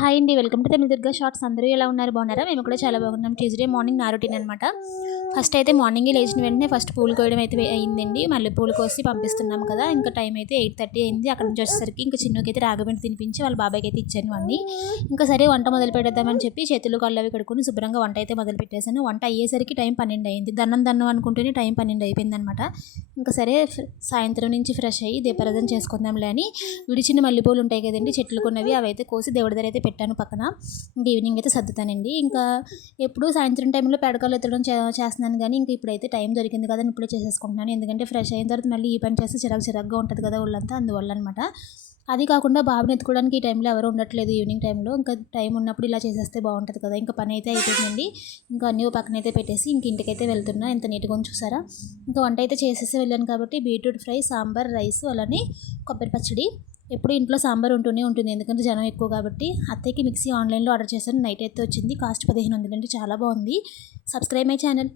Hi అండి. Welcome to Tamil Durga shorts. అందరూ ఎలా ఉన్నారు? బాగున్నారా? మేము కూడా చాలా బాగున్నాం. ట్యూస్డే మార్నింగ్ నా రొటీన్ అనమాట ఫస్ట్ అయితే మార్నింగ్ లేచిన వెంటనే ఫస్ట్ పూలు కోయడం అయితే అయిందండి. మళ్ళీ పూలు కోసి పంపిస్తున్నాం కదా. ఇంకా టైం అయితే ఎయిట్ థర్టీ అయింది. అక్కడ నుంచి వచ్చేసరికి ఇంకా చిన్నకి అయితే రాగబెండి తినిపించి వాళ్ళ బాబాయ్కి అయితే ఇచ్చాను అన్ని. ఇంకా సరే వంట మొదలు పెడదామని చెప్పి చేతులు కళ్ళు అవి కడుక్కుని శుభ్రంగా వంట అయితే మొదలు పెట్టేశాను. వంట అయ్యేసరికి టైం పన్నెండు అయింది. దన్నం దన్నం అనుకుంటేనే టైం పన్నెండు అయిపోయింది అనమాట ఇంకా సరే సాయంత్రం నుంచి ఫ్రెష్ అయ్యి దీపారాధన చేసుకుందాంలే అని విడిచిన మల్లెపూలు ఉంటాయి కదండి చెట్లు కొన్నవి అవి అయితే కోసి దేవుడి దగ్గర అయితే పెట్టాను పక్కన. ఇంకా ఈవినింగ్ అయితే సర్దుతానండి. ఇంకా ఎప్పుడు సాయంత్రం టైంలో పేడకాలు ఎత్తడం చే- చేస్తున్నాను కానీ ఇంకా ఇప్పుడైతే టైం దొరికింది కదా ఇప్పుడే చేసేసుకుంటున్నాను. ఎందుకంటే ఫ్రెష్ అయిన తర్వాత మళ్ళీ ఈ పని చేస్తే చిరాకు చిరాకుగా ఉంటుంది కదా ఒళ్ళంతా. అందువల్ల అనమాట అది కాకుండా బాబుని ఎత్తుకోవడానికి ఈ టైంలో ఎవరు ఉండట్లేదు ఈవినింగ్ టైంలో. ఇంకా టైం ఉన్నప్పుడు ఇలా చేసేస్తే బాగుంటుంది కదా. ఇంకా పని అయితే అయిపోయిందండి. ఇంకా అన్నీ పక్కన అయితే పెట్టేసి ఇంక ఇంటికైతే వెళ్తున్నా. ఎంత నీట్గా చూసారా? ఇంకా వంట అయితే చేసేసి వెళ్ళాను కాబట్టి బీట్రూట్ ఫ్రై సాంబార్ రైస్ అలానే కొబ్బరి పచ్చడి. ఎప్పుడు ఇంట్లో సాంబార్ ఉంటూనే ఉంటుంది. ఎందుకంటే జనం ఎక్కువ కాబట్టి. అత్తయ్యకి మిక్సీ ఆన్లైన్లో ఆర్డర్ చేశాను. నైట్ అయితే వచ్చింది. కాస్ట్ పదిహేను వందలు అంటే చాలా బాగుంది. Subscribe my channel.